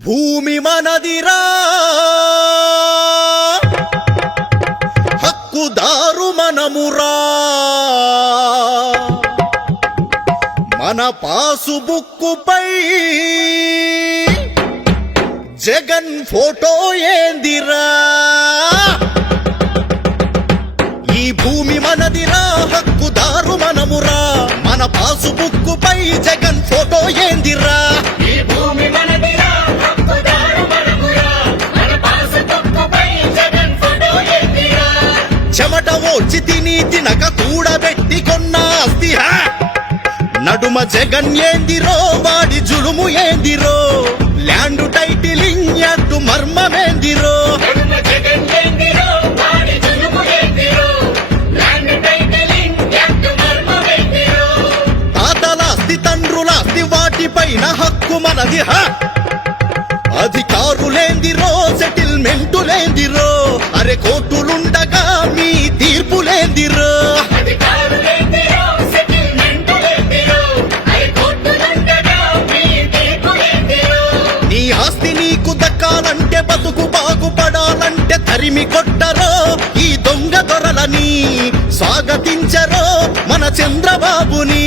భూమి మనదిరా హక్కుదారు మనమురా మన pass బుక్కుపై Jagan photo ఏందిరా ఈ భూమి మనదిరా హక్కుదారు మనమురా మన పాసు బుక్కుపై జగన్ ఫోటో ఏందిరా ఈ భూమి మనదిరా హక్కుదారు మనమురా మన పాసు బుక్కుపై జగన్ ఫోటో ఏందిరా చెమట ఓడ్చి తినక కూడబెట్టి కొన్న ఆస్తి నడుమ జగన్ ఏందిరో వాడి జులుము ఏందిరో ల్యాండ్ టైటిలింగ్ యాక్ట్ మర్మమేందిరో నడుమ జగన్ ఏందిరో వాడి జులుము ఏందిరో ల్యాండ్ టైటిలింగ్ యాక్ట్ మర్మమేందిరో తాతలాస్తి తండ్రులాస్తి వాటిపైన హక్కు మనది అధికారులేందిరో సెటిల్మెంటులేందిరో అరే కోర్టులుండగా మీ తీర్పులేందిరో అధికారులేందిరో సెటిల్మెంటులేందిరో అరే కోర్టులుండగా మీ తీర్పులేందిరో నీ ఆస్తి నీకు దక్కాలంటే బతుకు బాగుపడాలంటే తరిమి కొట్టరో ఈ దొంగ దొరలని స్వాగతించరో మన చంద్రబాబుని